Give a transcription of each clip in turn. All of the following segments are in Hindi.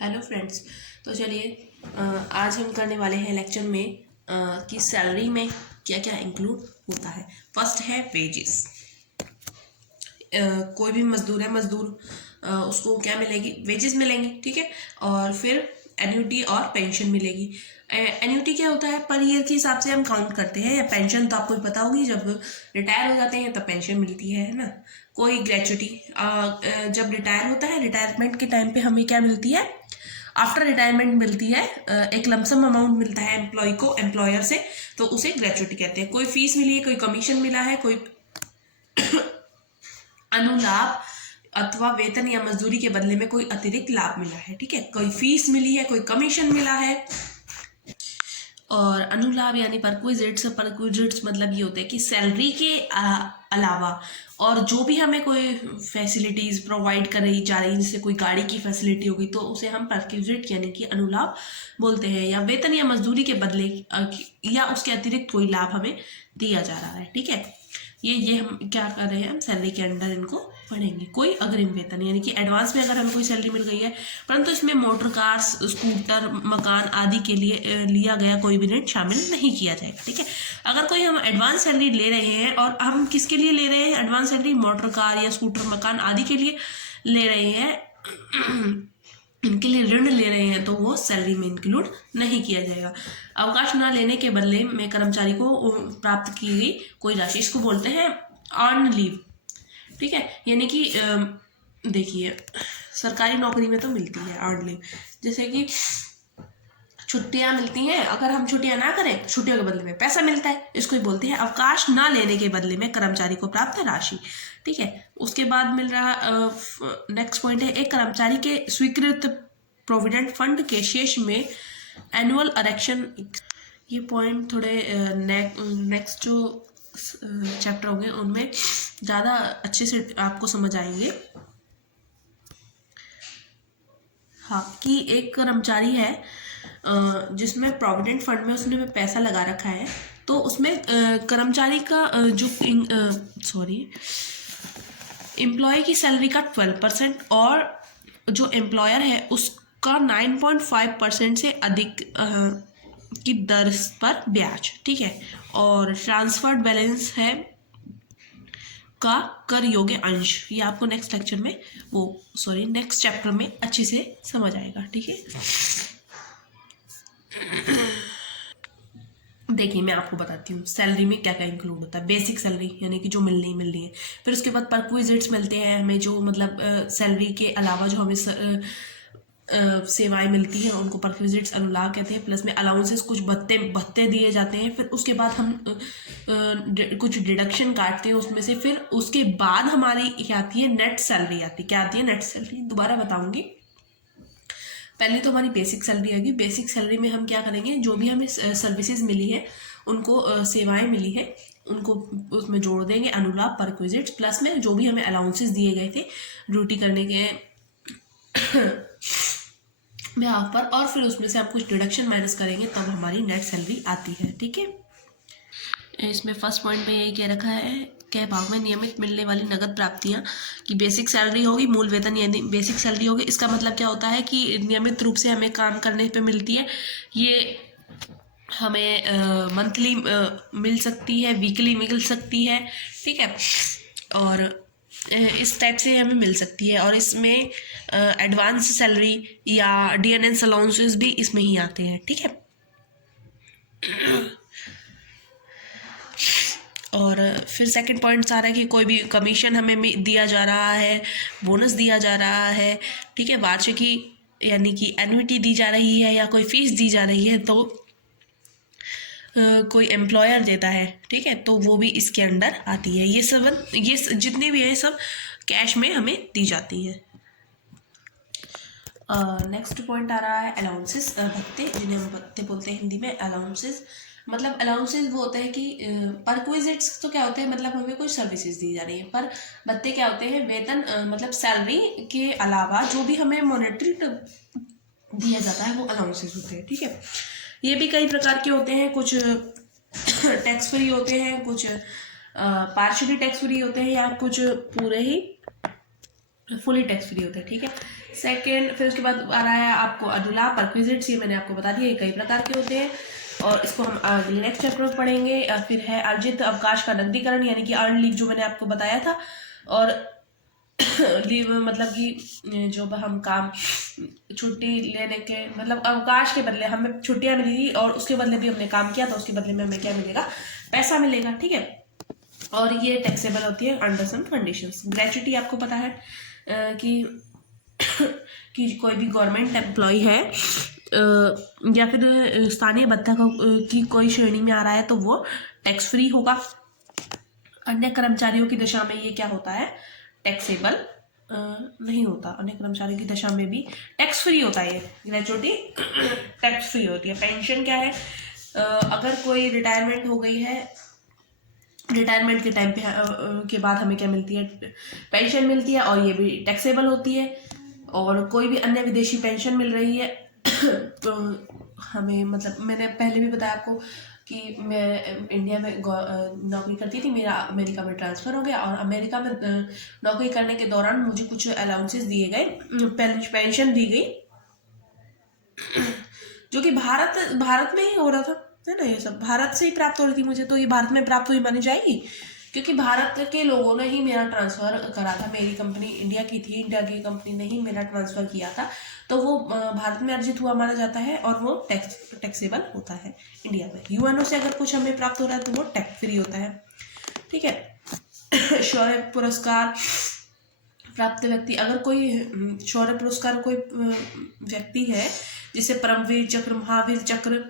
Hello friends. तो चलिए आज हम करने वाले हैं लेक्चर में कि सैलरी में क्या क्या इंक्लूड होता है। फर्स्ट है वेजेस। कोई भी मजदूर है, मजदूर उसको क्या मिलेगी, वेजेस मिलेंगी, ठीक है। और फिर एन्युटी और पेंशन मिलेगी। एन्युटी क्या होता है, पर ईयर के हिसाब से हम काउंट करते हैं। या पेंशन तो आपको ही पता होगी, जब रिटायर हो जाते हैं तब पेंशन मिलती है ना। कोई ग्रेचुटी जब रिटायर होता है, रिटायरमेंट के टाइम पे हमें क्या मिलती है, आफ्टर रिटायरमेंट मिलती है। एक लमसम अमाउंट मिलता है एम्प्लॉय को एम्प्लॉयर से, तो उसे ग्रेचुटी कहते हैं। कोई फीस मिली है, कोई कमीशन मिला है, कोई अनुलाभ अथवा वेतन या मजदूरी के बदले में कोई अतिरिक्त लाभ मिला है, ठीक है। कोई फीस मिली है, कोई कमीशन मिला है। और अनुलाभ यानी परक्विजिट्स मतलब ये होते हैं कि सैलरी के अलावा और जो भी हमें कोई फैसिलिटीज प्रोवाइड कराई जा रही है, जैसे कोई गाड़ी की फैसिलिटी होगी तो उसे हम परक्विजिट यानी कि अनुलाभ बोलते हैं। या वेतन या मजदूरी के बदले या उसके अतिरिक्त कोई लाभ हमें दिया जा रहा है, ठीक है। ये हम क्या कर रहे हैं, हम सैलरी के अंडर इनको पढ़ेंगे। कोई अग्रिम वेतन यानी कि एडवांस में अगर हमें कोई सैलरी मिल गई है, परंतु इसमें मोटर कार्स, स्कूटर, मकान आदि के लिए लिया गया कोई भी ऋण शामिल नहीं किया जाएगा, ठीक है। अगर कोई हम एडवांस सैलरी ले रहे हैं, और हम किसके लिए ले रहे हैं एडवांस सैलरी, मोटर कार या स्कूटर, मकान आदि के लिए ले रहे हैं, इनके लिए ऋण ले रहे हैं, तो वो सैलरी में इंक्लूड नहीं किया जाएगा। अवकाश न लेने के बदले में कर्मचारी को प्राप्त की गई कोई राशि, इसको बोलते हैं अर्न लीव, ठीक है। यानी कि देखिए, सरकारी नौकरी में तो मिलती है अर्न लीव, जैसे कि छुट्टियां मिलती हैं। अगर हम छुट्टियां ना करें, छुट्टियों के बदले में पैसा मिलता है, इसको ही बोलते हैं अवकाश ना लेने के बदले में कर्मचारी को प्राप्त राशि, ठीक है। उसके बाद मिल रहा नेक्स्ट पॉइंट है, एक कर्मचारी के स्वीकृत प्रोविडेंट फंड के शेष में एनुअल अरेक्शन। ये पॉइंट थोड़े नेक्स्ट जो चैप्टर होंगे उनमें ज़्यादा अच्छे से आपको समझ आएंगे। हाँ, कि एक कर्मचारी है जिसमें प्रोविडेंट फंड में उसने पैसा लगा रखा है, तो उसमें कर्मचारी का जो एम्प्लॉय की सैलरी का 12% और जो एम्प्लॉयर है उसका 9.5% से अधिक की दर पर ब्याज, ठीक है। और ट्रांसफर्ड बैलेंस है का कर योग्य अंश, ये आपको नेक्स्ट लेक्चर में नेक्स्ट चैप्टर में अच्छे से समझ आएगा, ठीक है। देखिए, मैं आपको बताती हूँ सैलरी में क्या क्या इंक्लूड होता है। बेसिक सैलरी यानी कि जो मिलनी है। फिर उसके बाद परक्विजिट्स मिलते हैं हमें, जो मतलब सैलरी के अलावा जो हमें सेवाएं मिलती हैं उनको परक्विजिट्स अनुलाभ कहते हैं। प्लस में अलाउंसेस, कुछ भत्ते दिए जाते हैं। फिर उसके बाद हम कुछ डिडक्शन काटते हैं उसमें से। फिर उसके बाद हमारी क्या आती है, नेट सैलरी आती है। क्या आती है, नेट सैलरी, दोबारा बताऊंगी। पहले तो हमारी बेसिक सैलरी होगी। बेसिक सैलरी में हम क्या करेंगे, जो भी हमें सर्विसेज मिली है, उनको सेवाएं मिली है, उनको उसमें जोड़ देंगे अनुलाभ, परक्विजिट्स, प्लस में जो भी हमें अलाउंसेस दिए गए थे ड्यूटी करने के बिहाफ पर, और फिर उसमें से आप कुछ डिडक्शन माइनस करेंगे तब हमारी नेट सैलरी आती है, ठीक है। इसमें फर्स्ट पॉइंट में यही कह रखा है, कह भाग में नियमित मिलने वाली नगद प्राप्तियां, कि बेसिक सैलरी होगी, मूल वेतन यानी बेसिक सैलरी होगी। इसका मतलब क्या होता है कि नियमित रूप से हमें काम करने पे मिलती है। ये हमें मंथली मिल सकती है, वीकली मिल सकती है, ठीक है। और इस टाइप से हमें मिल सकती है। और इसमें एडवांस सैलरी या डीएनएस अलाउंसेस भी इसमें ही आते हैं, ठीक है। और फिर सेकंड पॉइंट आ रहा है कि कोई भी कमीशन हमें दिया जा रहा है, बोनस दिया जा रहा है, ठीक है, वार्षिकी यानी कि एन्युटी दी जा रही है, या कोई फीस दी जा रही है, तो कोई एम्प्लॉयर देता है, ठीक है, तो वो भी इसके अंडर आती है। ये जितनी भी है सब कैश में हमें दी जाती है। नेक्स्ट पॉइंट आ रहा है अलाउंसेस, भत्ते, जिन्हें हम भत्ते बोलते हैं हिंदी में। अलाउंसेस मतलब अलाउंसेस वो होते हैं कि परक्विजिट्स तो क्या होते हैं, मतलब हमें कोई सर्विसेज दी जा रही है। पर भत्ते क्या होते हैं, वेतन मतलब सैलरी के अलावा जो भी हमें मॉनेटरी दिया जाता है वो अलाउंसेस होते हैं, ठीक है। ये भी कई प्रकार के होते हैं, कुछ टैक्स फ्री होते हैं, कुछ पार्शियली टैक्स फ्री होते हैं, या कुछ पूरे ही फुली टैक्स फ्री होते हैं, ठीक है। सेकंड, फिर उसके बाद आ रहा है आपको अदुला परक्विजिट्स, ये मैंने आपको बता दिया, ये कई प्रकार के होते हैं और इसको हम अगले नेक्स्ट चैप्टर में पढ़ेंगे। फिर है अर्जित अवकाश का नकदीकरण, यानी कि अर्न लीव, जो मैंने आपको बताया था। और लीव मतलब कि जो हम काम छुट्टी लेने के मतलब अवकाश के बदले हमें छुट्टियां मिली और उसके बदले भी हमने काम किया तो उसके बदले में हमें क्या मिलेगा, पैसा मिलेगा, ठीक है। और ये टैक्सेबल होती है अंडर सम कंडीशंस। ग्रेच्युटी आपको पता है कि कि कोई भी गवर्नमेंट एम्प्लॉय है या फिर स्थानीय भत्ता की कोई श्रेणी में आ रहा है तो वो टैक्स फ्री होगा। अन्य कर्मचारियों की दशा में ये क्या होता है, टैक्सेबल नहीं होता। अन्य कर्मचारियों की दशा में भी टैक्स फ्री होता है, ये ग्रेच्युटी टैक्स फ्री होती है। पेंशन क्या है, अगर कोई रिटायरमेंट हो गई है, रिटायरमेंट के टाइम पे के बाद हमें क्या मिलती है, पेंशन मिलती है और ये भी टैक्सेबल होती है। और कोई भी अन्य विदेशी पेंशन मिल रही है तो हमें मतलब मैंने पहले भी बताया आपको कि मैं इंडिया में नौकरी करती थी, मेरा अमेरिका में ट्रांसफ़र हो गया और अमेरिका में नौकरी करने के दौरान मुझे कुछ अलाउंसेस दिए गए, पेंशन दी गई, जो कि भारत में ही हो रहा था, है ना। ये सब भारत से ही प्राप्त हो रही थी मुझे, तो ये भारत में प्राप्त हुई मानी जाएगी क्योंकि भारत के लोगों ने ही मेरा ट्रांसफ़र करा था। मेरी कंपनी इंडिया की थी, इंडिया की कंपनी ने ही मेरा ट्रांसफ़र किया था, तो वो भारत में अर्जित हुआ माना जाता है और वो टैक्सेबल होता है इंडिया में। यूएनओ से अगर कुछ हमें प्राप्त हो रहा है तो वो टैक्स फ्री होता है, ठीक है। शौर्य पुरस्कार प्राप्त व्यक्ति, अगर कोई शौर्य पुरस्कार कोई व्यक्ति है जिसे परमवीर चक्र, महावीर चक्र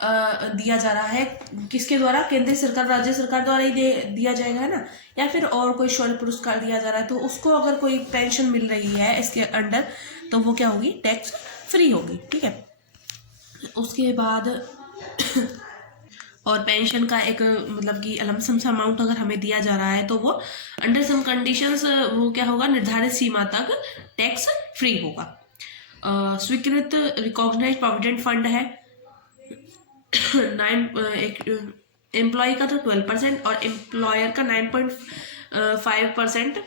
दिया जा रहा है, किसके द्वारा, केंद्र सरकार, राज्य सरकार द्वारा ही दिया जाएगा, है ना, या फिर और कोई शौर्य पुरस्कार दिया जा रहा है, तो उसको अगर कोई पेंशन मिल रही है इसके अंडर तो वो क्या होगी, टैक्स फ्री होगी, ठीक है। उसके बाद और पेंशन का एक मतलब कि लमसम सा अमाउंट अगर हमें दिया जा रहा है तो वो अंडर सम कंडीशंस वो क्या होगा, निर्धारित सीमा तक टैक्स फ्री होगा। स्वीकृत रिकॉग्नाइज्ड प्रोविडेंट फंड है 9, एम्प्लॉय का तो 12% और एम्प्लॉयर का 9.5%